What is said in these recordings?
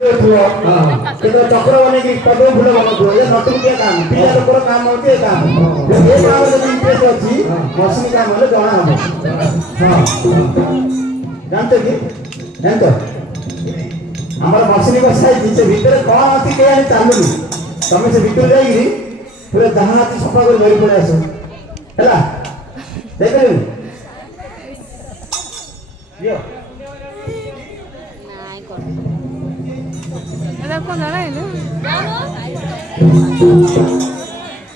चक्र बने की पदो फुल बनो ये नटुकिया काम पिला लोकर काम होते काम ये काम में इंटरेस्ट अछि मशीन काम होले जणा हम हां जानते कि जानतो हमर मशीन को साइज से भीतर कोन अछि के आनी चालुनी तमे से भीतर जाईरी पूरा जहां अछि सफा कर धरि पड़े आसो हैला देखले यो नाइ कर ada kok nara ini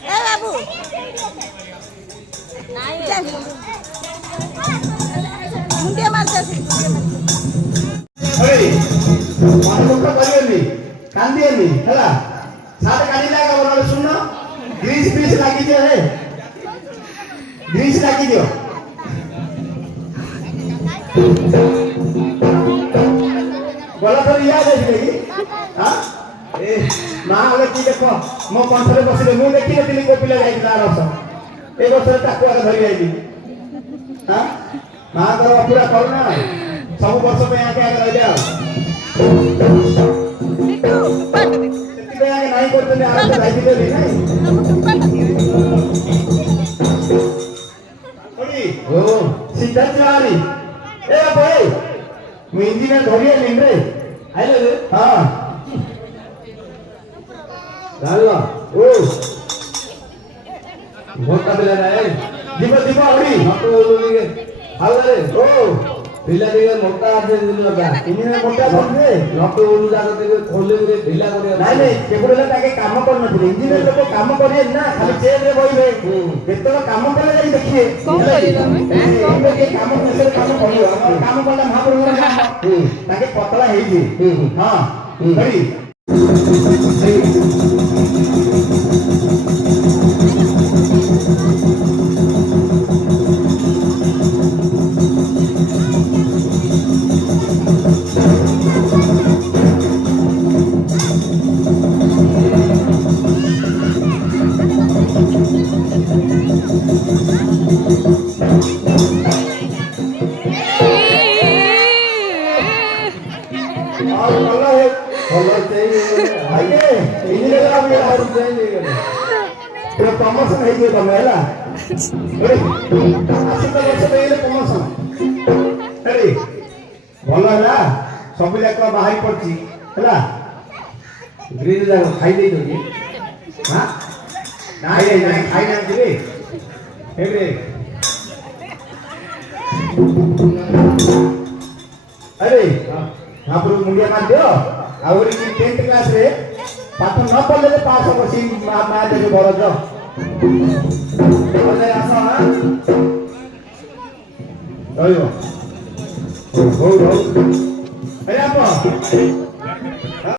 babu naik mundia marcha hey manu ko karieni kandieni hala sate kani laga bonale sunna grease piece lagi diyo he grease lagi diyo बोला तो याद है कि हां ए मां वाला की देखो मो कंठरे बसिले मु देखि नथिली को पिला जाई तार रस ए बस टाकू आके धरि आइली हां मां करो पूरा करू ना सब वर्ष पे आके आके रह जा सेति पे आके नहीं करते ने आज जाई दिले नहीं ओडी ओ सीधा चलानी ए भाई मेहंदी में धोरिया लिंडे आइले रे हां डालवा ओ मोटा बिला रे दीपा दीपा अड़ी मतो ओलिगे हाल रे ओ बिला दिगे मोटा आसे दिलो बा इने मोटा बनले मतो ओलु जागा दिगे खोले रे बिला करे नाही नाही केबुला ताके काम कर नथिले इंजीनियर लोक काम करिए ना खाली चेन रे बइबे केतनो काम करले जाई देखिए कौन करी तमे के काम कैसे काम करियो हमर काम करला महापुरुष ताके पतला हेई जी हां बड़ी प्रमोशन है तमें है प्रमोशन अरे भल है सब जाक बाहरी पड़ी है ग्रीन जाक खाई दे हाँ खाई ना अरे यहाँ पर मुंडिया मार दियो आउरी की 10th क्लास रे पाठ न पढ़ले तो पास हो सी मां देखे बड़ जो बोले आसा हां ओयो हो अरे आप